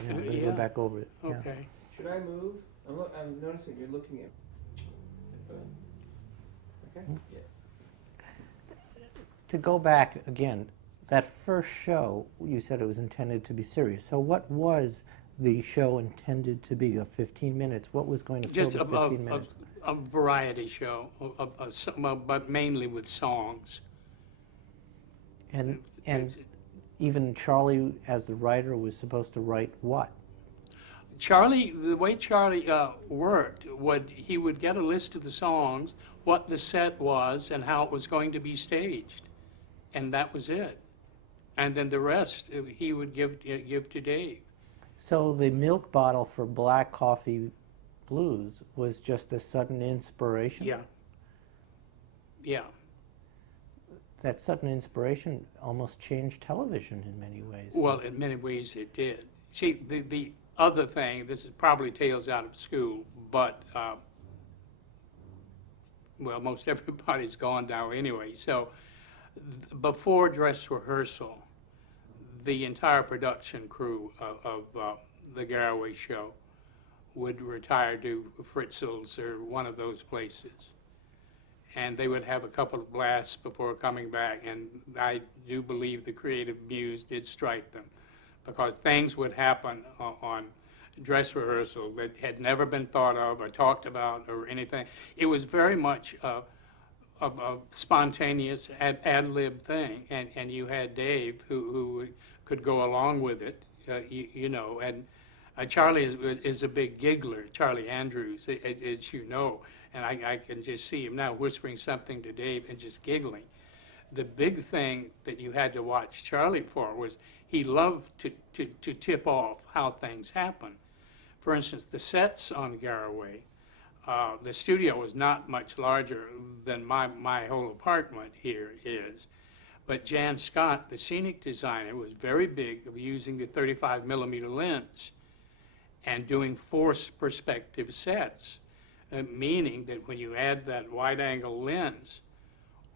right now. I'm going to Yeah. go back over it. Yeah. Okay. Should I move? I'm noticing you're looking at. Okay. Yeah. To go back again, that first show, you said it was intended to be serious. So what was the show intended to be? Of 15 minutes? What was going to fill Just the 15 minutes? a variety show, but mainly with songs. And even Charlie, as the writer, was supposed to write what? Charlie, the way Charlie worked, he would get a list of the songs, what the set was, and how it was going to be staged, and that was it. And then the rest he would give to Dave. So the milk bottle for Black Coffee Blues was just a sudden inspiration? Yeah. Yeah. That sudden inspiration almost changed television in many ways. Well, in many ways it did. See, the other thing, this is probably tales out of school, but, well, most everybody's gone now anyway. So before dress rehearsal, the entire production crew of the Garraway show would retire to Fritzl's or one of those places. And they would have a couple of blasts before coming back, and I do believe the creative muse did strike them, because things would happen on dress rehearsal that had never been thought of or talked about or anything. It was very much a spontaneous ad-lib thing, and you had Dave who could go along with it, you know, and Charlie is a big giggler, Charlie Andrews, as you know, and I can just see him now whispering something to Dave and just giggling. The big thing that you had to watch Charlie for was he loved to tip off how things happen. For instance, the sets on Garraway, the studio was not much larger than my whole apartment here is. But Jan Scott, the scenic designer, was very big of using the 35mm lens and doing forced perspective sets, meaning that when you add that wide-angle lens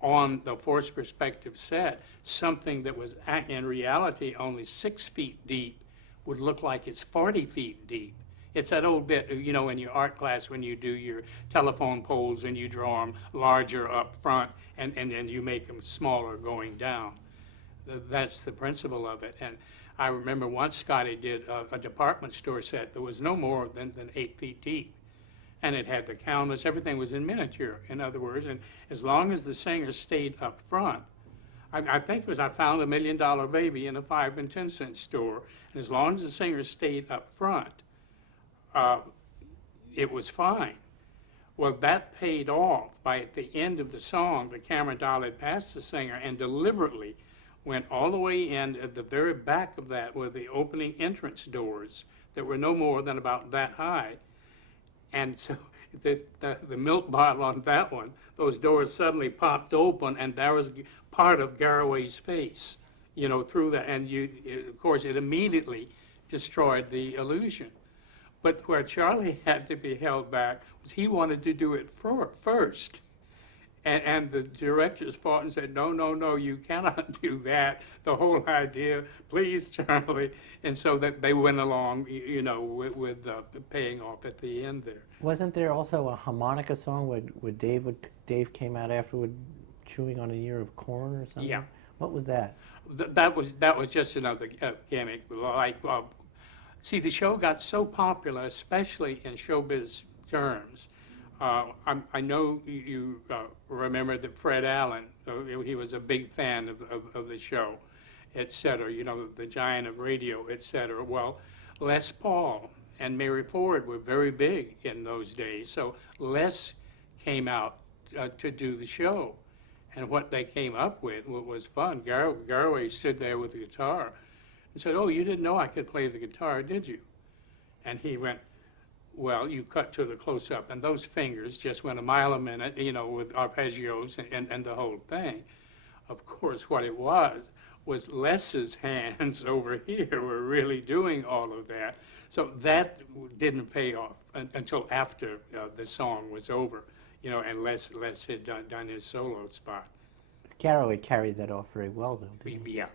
on the forced perspective set, something that was in reality only 6 feet deep would look like it's 40 feet deep. It's that old bit, you know, in your art class when you do your telephone poles and you draw them larger up front and you make them smaller going down. That's the principle of it. And I remember once Scotty did a department store set that was no more than 8 feet deep. And it had the counters, everything was in miniature, in other words. And as long as the singer stayed up front, I think it was I found $1 Million Baby in a 5 and 10 cent store. And as long as the singer stayed up front, it was fine. Well, that paid off. By at the end of the song, the camera dialed past the singer and deliberately went all the way in. At the very back of that were the opening entrance doors that were no more than about that high. And so the milk bottle on that one, those doors suddenly popped open, and there was part of Garraway's face, you know, through that. And of course, it immediately destroyed the illusion. But where Charlie had to be held back was he wanted to do it first. And the directors fought and said, no, no, no, you cannot do that. The whole idea, please, Charlie. And so that they went along, you know, with paying off at the end there. Wasn't there also a harmonica song where Dave came out afterward chewing on an ear of corn or something? Yeah. What was that? That was just another gimmick. Like, see, the show got so popular, especially in showbiz terms. I know you remember that Fred Allen, he was a big fan of the show, et cetera, you know, the giant of radio, et cetera. Well, Les Paul and Mary Ford were very big in those days. So Les came out to do the show. And what they came up with was fun. Garraway stood there with the guitar and said, oh, you didn't know I could play the guitar, did you? And he went, well, you cut to the close-up, and those fingers just went a mile a minute, you know, with arpeggios and the whole thing. Of course, what it was Les's hands over here were really doing all of that. So that didn't pay off until after the song was over, you know, and Les had done his solo spot. Garraway carried that off very well, though, didn't he? Yeah,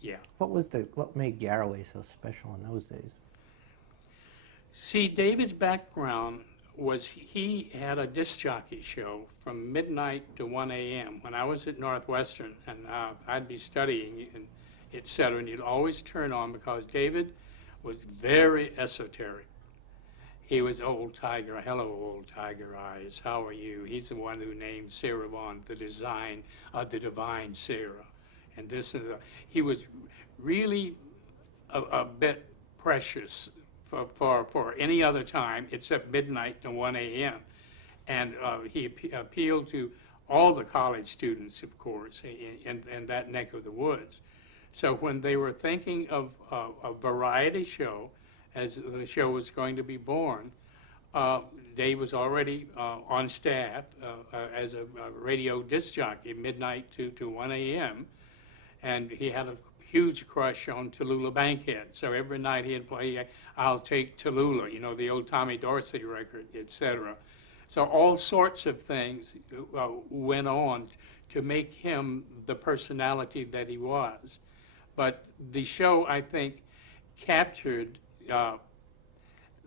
yeah. What made Garraway so special in those days? See, David's background was he had a disc jockey show from midnight to 1 a.m. when I was at Northwestern, and I'd be studying and et cetera, and you'd always turn on because David was very esoteric. He was Old Tiger, hello, Old Tiger Eyes, how are you? He's the one who named Sarah Vaughan the design of the divine Sarah. And this and that. He was really a bit precious for any other time except midnight to 1 a.m. And he appealed to all the college students, of course, in that neck of the woods. So when they were thinking of a variety show, as the show was going to be born, Dave was already on staff as a radio disc jockey, midnight to 1 a.m., and he had a huge crush on Tallulah Bankhead. So every night he'd play I'll Take Tallulah, you know, the old Tommy Dorsey record, etc. So all sorts of things went on to make him the personality that he was. But the show, I think, captured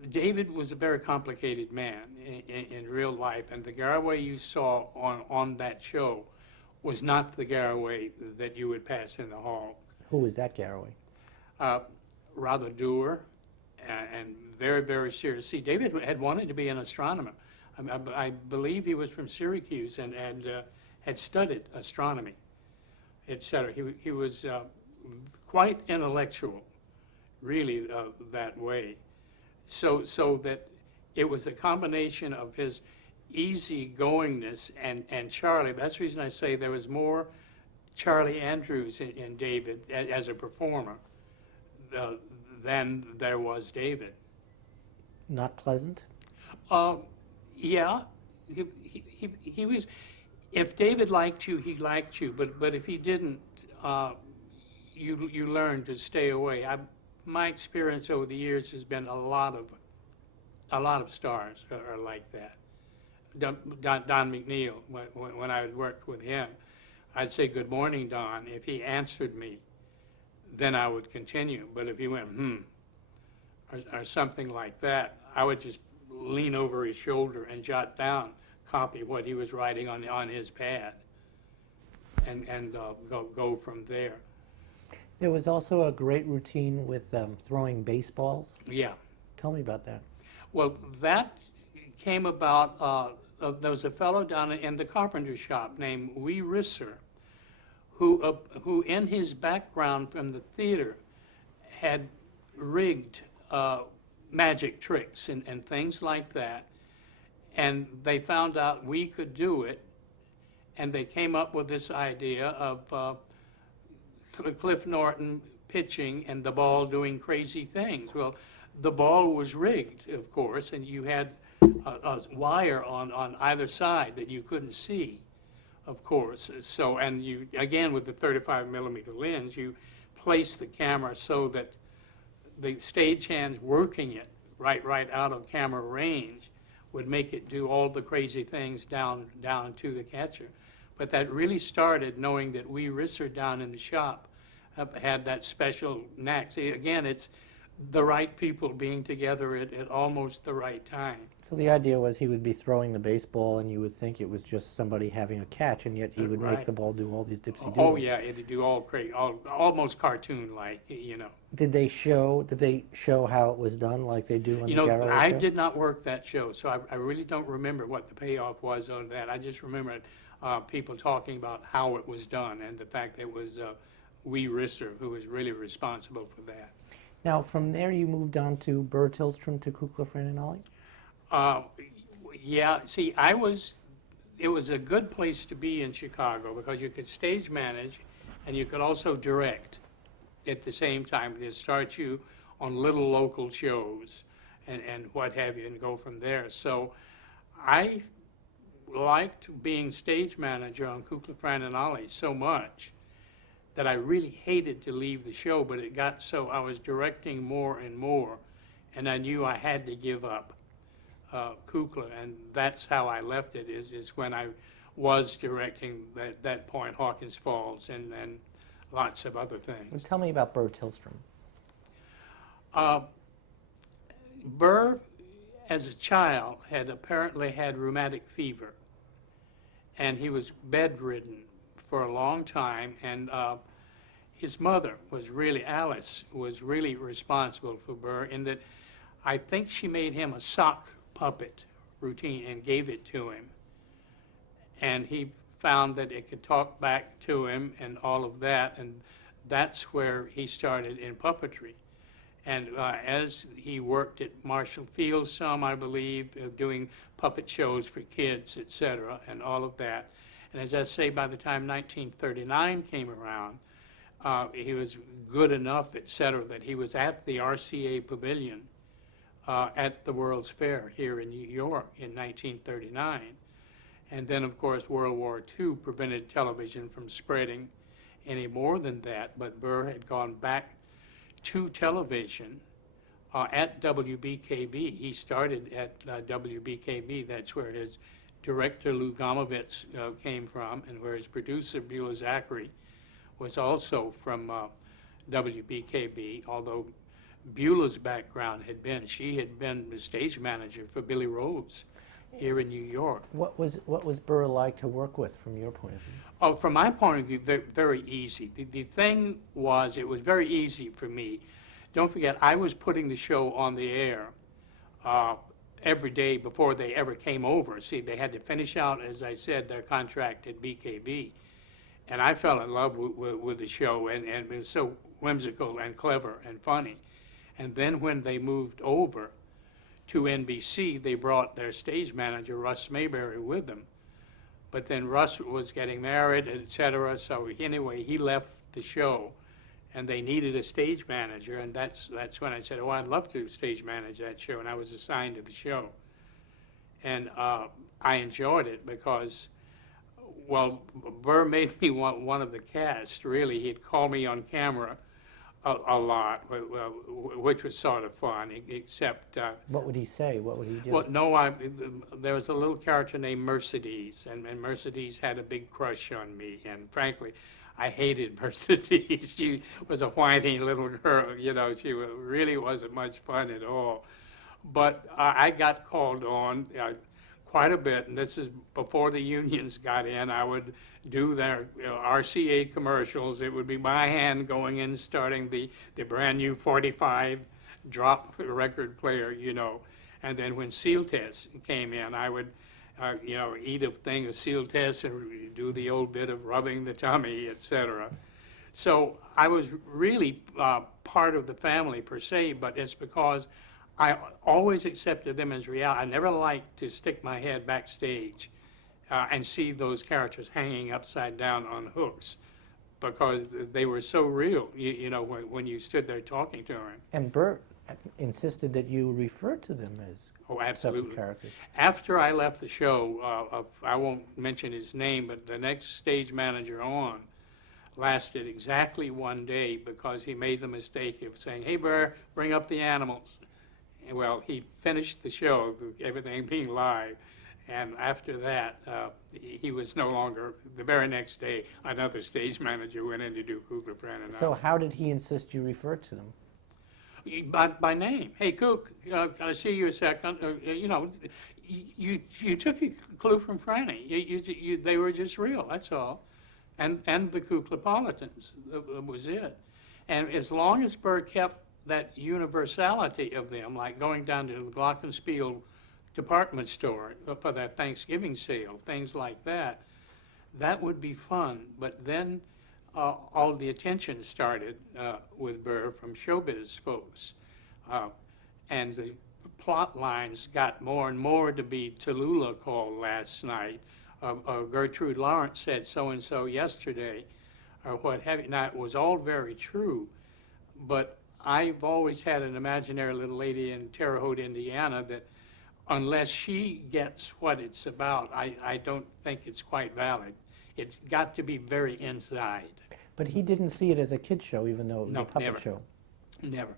David was a very complicated man in real life, and the Garraway you saw on that show was not the Garraway that you would pass in the hall. Who was that Garraway? Rather dour and very, very serious. See, David had wanted to be an astronomer. I believe he was from Syracuse and had studied astronomy, etc. He was quite intellectual, really, that way. So that it was a combination of his easygoingness and Charlie. That's the reason I say there was more Charlie Andrews in David as a performer than there was David. Not pleasant? Yeah. He was, if David liked you, he liked you, but if he didn't, you learned to stay away. My experience over the years has been a lot of stars are like that. Don McNeil, when I worked with him, I'd say, "Good morning, Don." If he answered me, then I would continue. But if he went, or something like that, I would just lean over his shoulder and jot down, copy what he was writing on his pad, and go from there. There was also a great routine with throwing baseballs. Yeah. Tell me about that. Well, that came about, there was a fellow down in the carpenter shop named Wee Risser, who in his background from the theater had rigged magic tricks and things like that. And they found out we could do it, and they came up with this idea of Cliff Norton pitching and the ball doing crazy things. Well, the ball was rigged, of course, and you had a wire on either side that you couldn't see, of course. So, and you, again, with the 35mm lens, you place the camera so that the stagehands working it right out of camera range would make it do all the crazy things down to the catcher. But that really started knowing that Wee Risser down in the shop had that special knack. See, again, it's the right people being together at almost the right time. So the idea was he would be throwing the baseball and you would think it was just somebody having a catch, and yet he would make the ball do all these dipsy-doodles. Oh yeah, it'd do all crazy, almost cartoon-like, you know. Did they show how it was done like they do on the Garraway show? I did not work that show, so I really don't remember what the payoff was on that. I just remember people talking about how it was done and the fact that it was Wee Risser who was really responsible for that. Now, from there you moved on to Burr Tillstrom to Kukla, Fran and Ollie? Yeah, see, it was a good place to be in Chicago because you could stage manage and you could also direct at the same time. They start you on little local shows and what have you and go from there. So I liked being stage manager on Kukla, Fran and Ollie so much that I really hated to leave the show, but it got so I was directing more and more, and I knew I had to give up Kukla, and that's how I left it, is when I was directing that point, Hawkins Falls, and lots of other things. Well, tell me about Burr Tillstrom. Burr, as a child, had apparently had rheumatic fever, and he was bedridden for a long time, and his mother was really, Alice, was really responsible for Burr in that I think she made him a sock puppet routine and gave it to him. And he found that it could talk back to him and all of that, and that's where he started in puppetry. And as he worked at Marshall Field some, I believe, doing puppet shows for kids, etc., and all of that. And as I say, by the time 1939 came around, he was good enough, etc., that he was at the RCA Pavilion at the World's Fair here in New York in 1939. And then, of course, World War II prevented television from spreading any more than that, but Burr had gone back to television at WBKB. He started at WBKB. That's where his director, Lou Gomovitz, came from, and where his producer, Beulah Zachary, was also from WBKB, although Beulah's background had been, she had been the stage manager for Billy Rose here in New York. What was Burr like to work with from your point of view? Oh, from my point of view, very, very easy. The thing was, it was very easy for me. Don't forget, I was putting the show on the air every day before they ever came over. See, they had to finish out, as I said, their contract at BKB. And I fell in love with the show, and it was so whimsical and clever and funny. And then when they moved over to NBC, they brought their stage manager, Russ Mayberry, with them. But then Russ was getting married, etc. So anyway, he left the show, and they needed a stage manager, and that's when I said, oh, I'd love to stage manage that show, and I was assigned to the show. And I enjoyed it because, well, Burr made me one of the cast, really. He'd call me on camera a lot, which was sort of fun, except... What would he say? What would he do? Well, no, there was a little character named Mercedes, and Mercedes had a big crush on me, and frankly, I hated Mercedes. She was a whiny little girl, you know, she really wasn't much fun at all. But I got called on quite a bit, and this is before the unions got in. I would do their RCA commercials. It would be my hand going in, starting the brand new 45 drop record player, you know. And then when Seal Test came in, I would, you know, eat a thing of Seal Test and do the old bit of rubbing the tummy, etc. So I was really part of the family per se, but it's because I always accepted them as reality. I never liked to stick my head backstage and see those characters hanging upside down on hooks, because they were so real, you know, when you stood there talking to them. And Burr insisted that you refer to them as absolutely characters. After I left the show, I won't mention his name, but the next stage manager on lasted exactly one day because he made the mistake of saying, hey, Burr, bring up the animals. Well, he finished the show, everything being live, and after that, he was no longer, the very next day, another stage manager went in to do Kugler, Fran, and So how did he insist you refer to them? By name. Hey, Cook, can I see you a second? You know, you took a clue from Franny. They were just real, that's all. And the Kuklipolitans, that was it. And as long as Burr kept that universality of them, like going down to the Glockenspiel department store for that Thanksgiving sale, things like that, that would be fun. But then all the attention started with Burr from showbiz folks. And the plot lines got more and more to be Tallulah called last night. Gertrude Lawrence said so-and-so yesterday, or what have you. Now, it was all very true, but I've always had an imaginary little lady in Terre Haute, Indiana, that unless she gets what it's about, I don't think it's quite valid. It's got to be very inside. But he didn't see it as a kid's show, even though it was No, a puppet never. show. Never.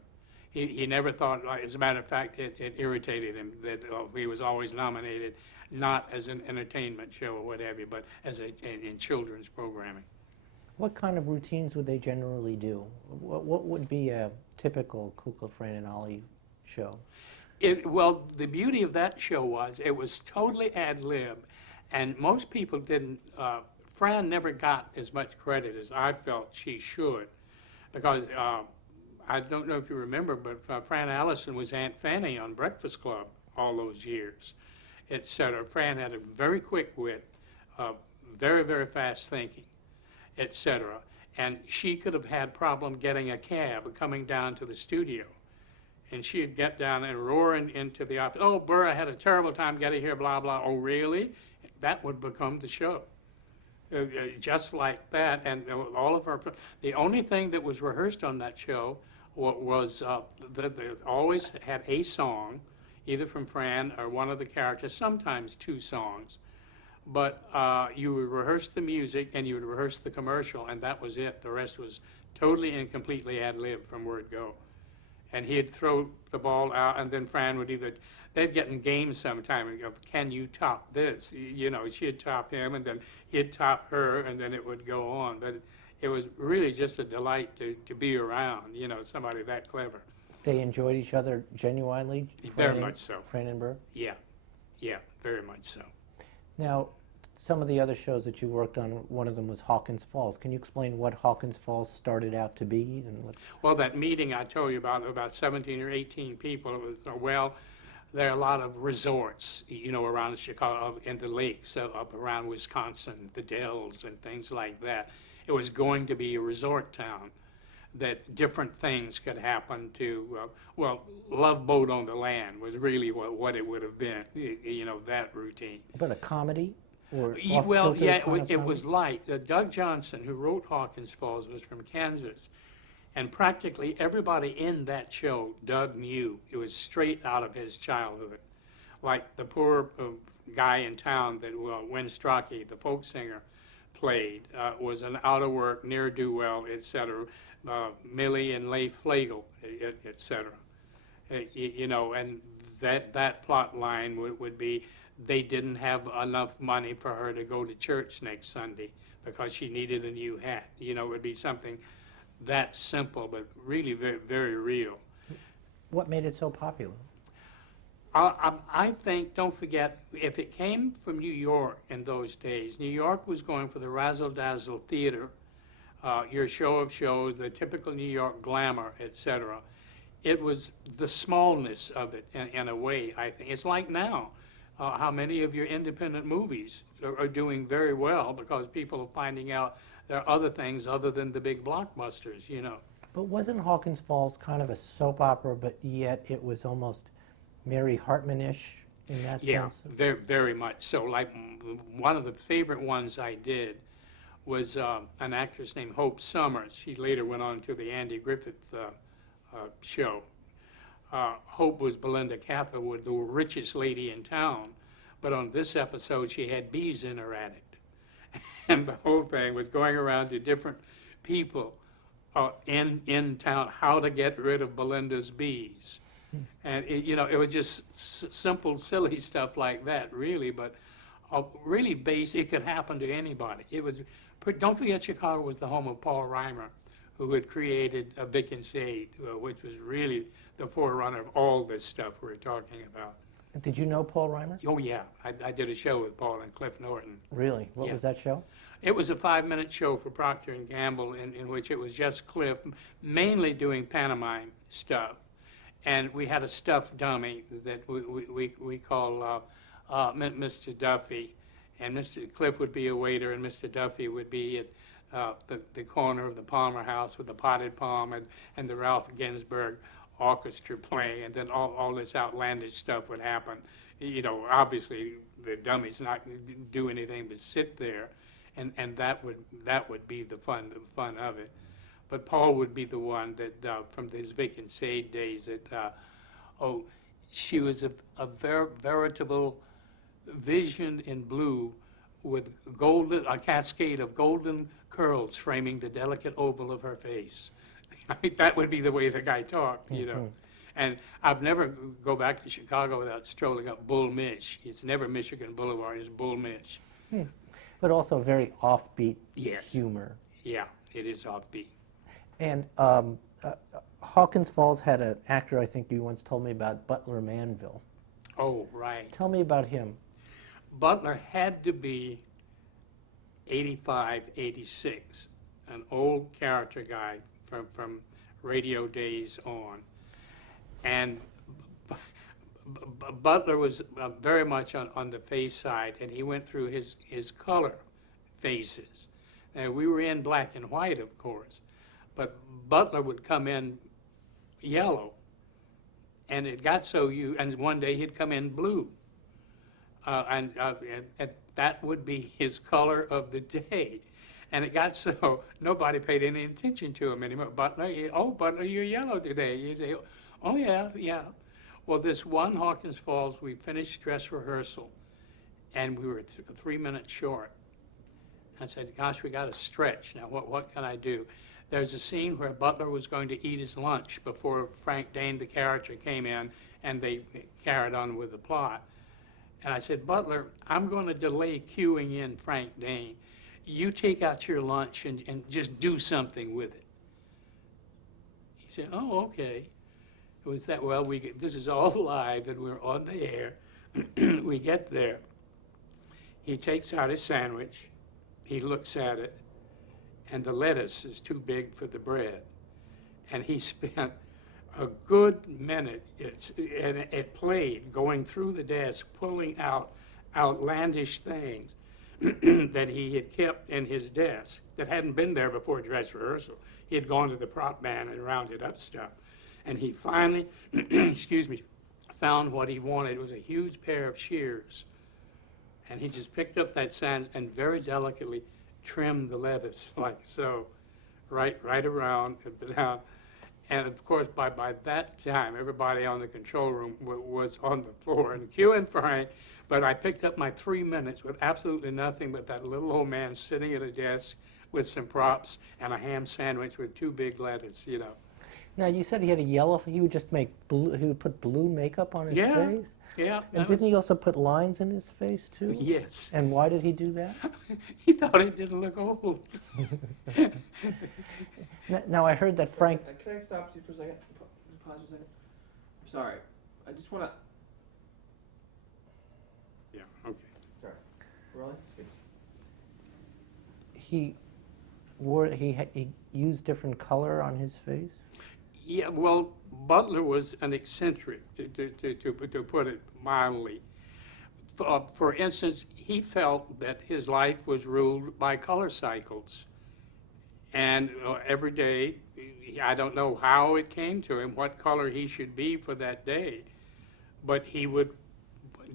He never thought, as a matter of fact, it irritated him that he was always nominated, not as an entertainment show or what have you, but as in children's programming. What kind of routines would they generally do? What would be a typical Kukla, Fran, and Ollie show? Well, the beauty of that show was it was totally ad lib, and most people didn't. Fran never got as much credit as I felt she should, because I don't know if you remember, but Fran Allison was Aunt Fanny on Breakfast Club all those years, etc. Fran had a very quick wit, very, very fast thinking, etc. And she could have had problem getting a cab coming down to the studio. And she'd get down and roaring into the office, "Oh, Burr, I had a terrible time getting here, blah, blah." "Oh, really?" That would become the show. Just like that. And all of our, the only thing that was rehearsed on that show was they always had a song, either from Fran or one of the characters, sometimes two songs. But you would rehearse the music and you would rehearse the commercial, and that was it. The rest was totally and completely ad lib from word go. And he'd throw the ball out, and then Fran would they'd get in games sometime and go, "Can you top this?" You know, she'd top him, and then he'd top her, and then it would go on. But it was really just a delight to be around, you know, somebody that clever. They enjoyed each other genuinely? Very much so. Fran and Burr? Yeah, very much so. Now, some of the other shows that you worked on, one of them was Hawkins Falls. Can you explain what Hawkins Falls started out to be? Well, that meeting I told you about 17 or 18 people, it was, well, there are a lot of resorts, you know, around Chicago, in the lakes, up around Wisconsin, the Dells and things like that. It was going to be a resort town that different things could happen to, well, Love Boat on the Land was really what it would have been, you know, that routine. But a comedy? Or well, yeah, it was light. Doug Johnson, who wrote Hawkins Falls, was from Kansas. And practically everybody in that show Doug knew. It was straight out of his childhood. Like the poor guy in town that Win Strachey, the folk singer, played, was an out-of-work, ne'er-do-well, etc. Millie and Leif Flagel, etc. You know, and that plot line would be, they didn't have enough money for her to go to church next Sunday because she needed a new hat. You know, it would be something that simple, but really very, very real. What made it so popular? I think, don't forget, if it came from New York in those days, New York was going for the razzle-dazzle theater, your show of shows, the typical New York glamour, etc. It was the smallness of it, in a way, I think. It's like now, how many of your independent movies are doing very well because people are finding out there are other things other than the big blockbusters, you know. But wasn't Hawkins Falls kind of a soap opera, but yet it was almost Mary Hartman-ish in that sense? Yeah, very, very much so. Like one of the favorite ones I did was an actress named Hope Summers. She later went on to the Andy Griffith show. Hope was Belinda Catherwood, the richest lady in town, but on this episode she had bees in her attic. And the whole thing was going around to different people in town, how to get rid of Belinda's bees. And, you know, it was just simple, silly stuff like that, really, but really basic. It could happen to anybody. It was, don't forget Chicago was the home of Paul Reimer, who had created Vic and Sade, which was really the forerunner of all this stuff we're talking about. Did you know Paul Reimer? Oh, yeah. I did a show with Paul and Cliff Norton. Really? What was that show? It was a 5-minute show for Procter & Gamble in which it was just Cliff, mainly doing pantomime stuff. And we had a stuffed dummy that we call Mr. Duffy. And Mr. Cliff would be a waiter, and Mr. Duffy would be at the corner of the Palmer House with the potted palm and the Ralph Ginsburg orchestra playing, and then all this outlandish stuff would happen. You know, obviously the dummy's not do anything but sit there, and that would be the fun of it. But Paul would be the one that from his Vic and Sade days that she was a veritable vision in blue with a cascade of golden curls framing the delicate oval of her face. I mean, that would be the way the guy talked, you know. And I've never go back to Chicago without strolling up Bull Mich. It's never Michigan Boulevard, it's Bull Mich. But also very offbeat Yes. humor. Yeah, it is offbeat. And Hawkins Falls had an actor, I think you once told me about, Butler Manville. Oh, right. Tell me about him. Butler had to be 85, 86, an old character guy from radio days on. And Butler was very much on the face side, and he went through his color phases. Now, we were in black and white, of course, but Butler would come in yellow, and it got so and one day he'd come in blue. And that would be his color of the day. And it got so nobody paid any attention to him anymore. Butler, Butler, you're yellow today. You say, oh, yeah, yeah. Well, this one Hawkins Falls, we finished dress rehearsal, and we were 3 minutes short. I said, gosh, we got to stretch. Now, what can I do? There's a scene where Butler was going to eat his lunch before Frank Dane, the character, came in, and they carried on with the plot. And I said, Butler, I'm going to delay cueing in Frank Dane. You take out your lunch and just do something with it. He said, oh, okay. It was that, well, this is all live and we're on the air. We get there. He takes out his sandwich. He looks at it, and the lettuce is too big for the bread. And he spent a good minute, and it played, going through the desk, pulling out outlandish things that he had kept in his desk that hadn't been there before dress rehearsal. He had gone to the prop man and rounded up stuff. And he finally, excuse me, found what he wanted. It was a huge pair of shears. And he just picked up that sand and very delicately trimmed the lettuce like so, right around and down. And of course, by that time, everybody on the control room was on the floor and cueing Frank. But I picked up my 3 minutes with absolutely nothing but that little old man sitting at a desk with some props and a ham sandwich with 2 big lettuce, you know. Now, you said he had a yellow, he would just make blue, he would put blue makeup on his face? Yeah. And didn't he also put lines in his face, too? Yes. And why did he do that? He thought it didn't look old. Now, I heard that Frank... Can I stop you for a second? Pause for a second. I'm sorry. I just want to... Yeah, okay. Sorry. Rolling? It's good. He used different color on his face? Yeah, well, Butler was an eccentric, to put it mildly. For instance, he felt that his life was ruled by color cycles. And every day, I don't know how it came to him, what color he should be for that day, but he would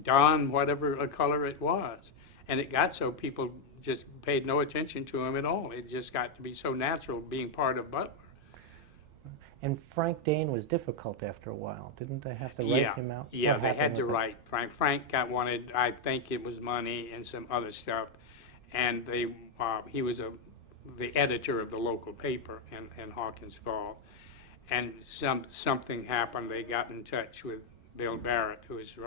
don whatever color it was. And it got so people just paid no attention to him at all. It just got to be so natural being part of Butler. And Frank Dane was difficult after a while. Didn't they have to write him out? Yeah, What they had happened to with write Frank. Frank wanted, I think it was money and some other stuff, and he was the editor of the local paper in Hawkins Falls, and something happened. They got in touch with Bill Barrett, who was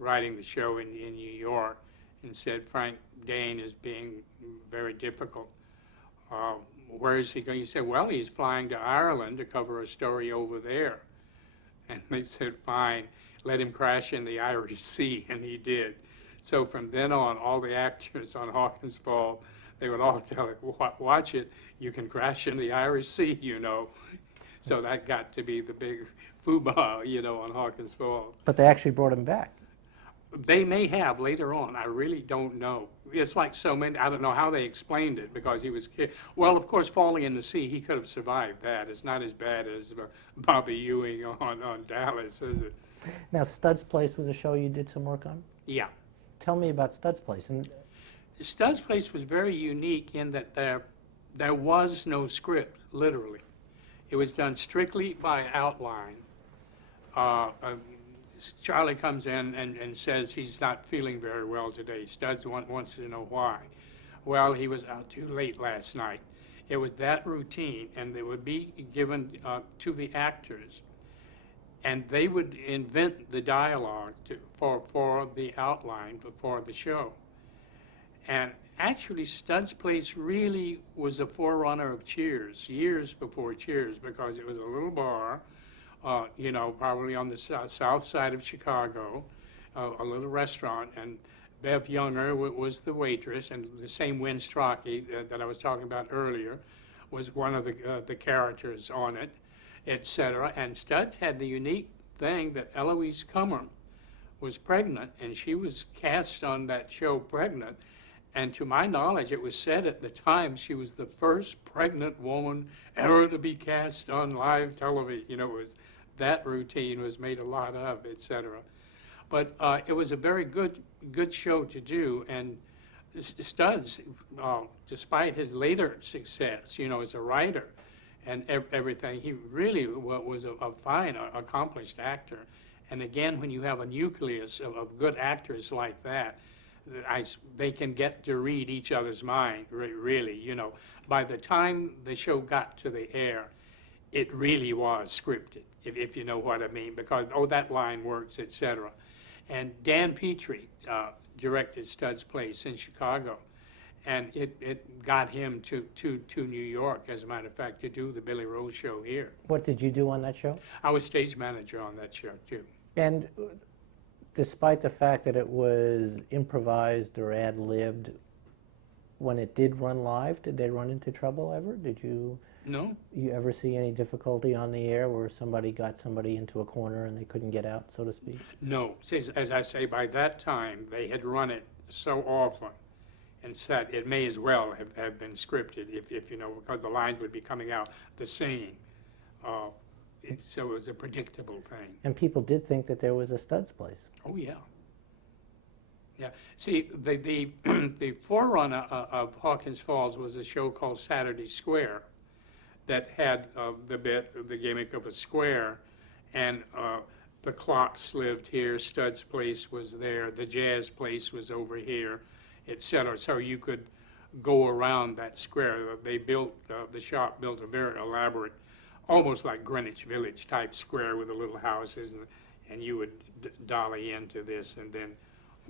writing the show in New York, and said Frank Dane is being very difficult. Where is he going? He said, well, he's flying to Ireland to cover a story over there. And they said, fine, let him crash in the Irish Sea, and he did. So from then on, all the actors on Hawkins Falls, they would all tell it, watch it, you can crash in the Irish Sea, you know. So that got to be the big foo-bah, you know, on Hawkins Falls. But they actually brought him back. They may have later on. I really don't know. It's like so many, I don't know how they explained it because he was, well, of course, falling in the sea, he could have survived that. It's not as bad as Bobby Ewing on Dallas, is it? Now, Stud's Place was a show you did some work on? Yeah. Tell me about Stud's Place. Stud's Place was very unique in that there was no script, literally. It was done strictly by outline. Charlie comes in and says he's not feeling very well today. Studs wants to know why. Well, he was out too late last night. It was that routine, and it would be given to the actors, and they would invent the dialogue for the outline for the show. And actually, Stud's Place really was a forerunner of Cheers, years before Cheers, because it was a little bar, you know, probably on the south side of Chicago, a little restaurant, and Bev Younger was the waitress, and the same Win Strachey that I was talking about earlier was one of the characters on it, etc. And Stud's had the unique thing that Eloise Cummer was pregnant, and she was cast on that show pregnant. And to my knowledge, it was said at the time she was the first pregnant woman ever to be cast on live television. You know, it was, that routine was made a lot of, etc. But it was a very good show to do. And Studs, despite his later success, you know, as a writer and everything, he really was a fine, accomplished actor. And again, when you have a nucleus of good actors like that, they can get to read each other's mind, really, you know. By the time the show got to the air, it really was scripted, if you know what I mean, because, oh, that line works, etc. And Dan Petrie directed Stud's Place in Chicago, and it got him to New York, as a matter of fact, to do the Billy Rose show here. What did you do on that show? I was stage manager on that show, too. And despite the fact that it was improvised or ad-libbed, when it did run live, did they run into trouble ever? Did you No. you ever see any difficulty on the air where somebody got somebody into a corner and they couldn't get out, so to speak? No. As I say, by that time, they had run it so often and said it may as well have been scripted, if you know, because the lines would be coming out the same. So it was a predictable thing. And people did think that there was a Stud's Place. Oh, yeah. Yeah. See, the forerunner of Hawkins Falls was a show called Saturday Square that had the gimmick of a square, and the Clocks lived here, Stud's Place was there, the Jazz Place was over here, etc. So you could go around that square. They built, the shop built a very elaborate, almost like Greenwich Village type square with the little houses, and you would dolly into this and then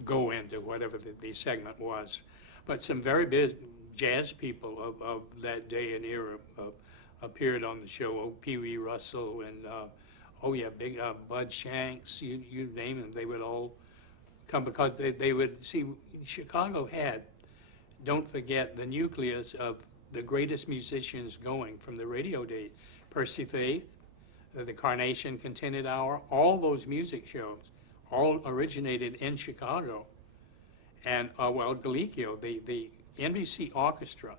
go into whatever the segment was. But some very big jazz people of that day and era appeared on the show. Oh, Pee Wee Russell and, oh yeah, big Bud Shanks, you name them, they would all come, because they would see, Chicago had, don't forget, the nucleus of the greatest musicians going from the radio days. Percy Faith, the Carnation Contented Hour, all those music shows, all originated in Chicago. And, well, Galicchio, the NBC orchestra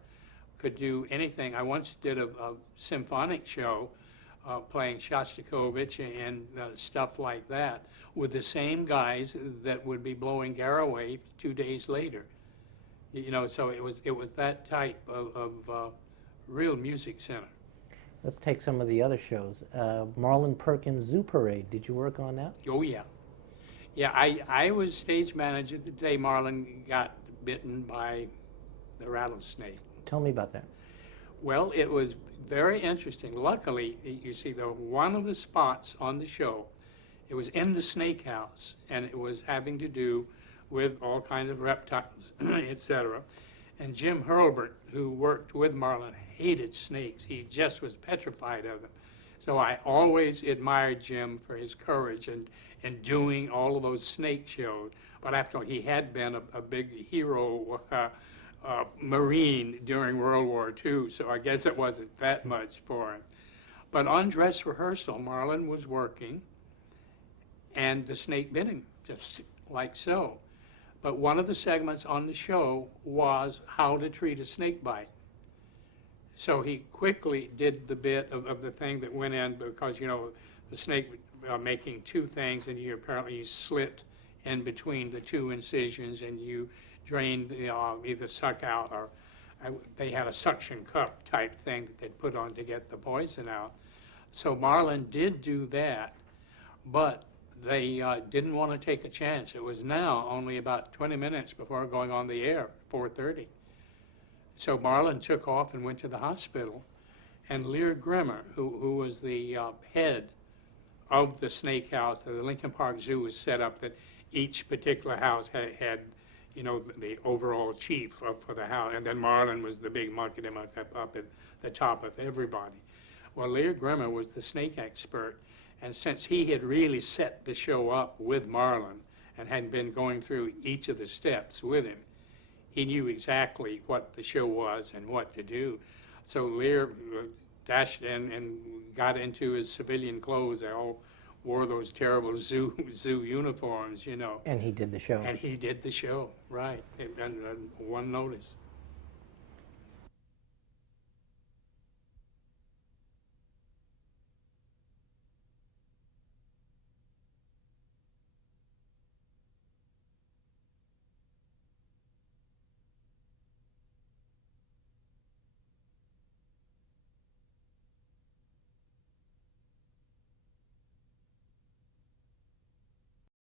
could do anything. I once did a symphonic show playing Shostakovich and stuff like that with the same guys that would be blowing Garraway 2 days later. You know, so it was that type of real music center. Let's take some of the other shows. Marlon Perkins' Zoo Parade. Did you work on that? Oh, yeah. Yeah, I was stage manager the day Marlon got bitten by the rattlesnake. Tell me about that. Well, it was very interesting. Luckily, you see, one of the spots on the show, it was in the snake house, and it was having to do with all kinds of reptiles, etc. And Jim Hurlburt, who worked with Marlon, hated snakes. He just was petrified of them. So I always admired Jim for his courage in doing all of those snake shows. But after all, he had been a big hero Marine during World War II, so I guess it wasn't that much for him. But on dress rehearsal, Marlon was working, and the snake bit him, just like so. But one of the segments on the show was how to treat a snake bite. So he quickly did the bit of the thing that went in, because, you know, the snake making two things, and you apparently slit in between the two incisions, and you drained either suck out, or they had a suction cup type thing that they'd put on to get the poison out. So Marlon did do that, but they didn't want to take a chance. It was now only about 20 minutes before going on the air, 4:30. So Marlon took off and went to the hospital, and Lear Grimmer, who was the head of the snake house, the Lincoln Park Zoo was set up that each particular house had you know, the overall chief for the house. And then Marlin was the big muckety-muck up at the top of everybody. Well, Lear Grimmer was the snake expert, and since he had really set the show up with Marlin and had been going through each of the steps with him, he knew exactly what the show was and what to do. So Lear dashed in and got into his civilian clothes. They all wore those terrible zoo uniforms, you know. And he did the show. And he did the show, right, and one notice.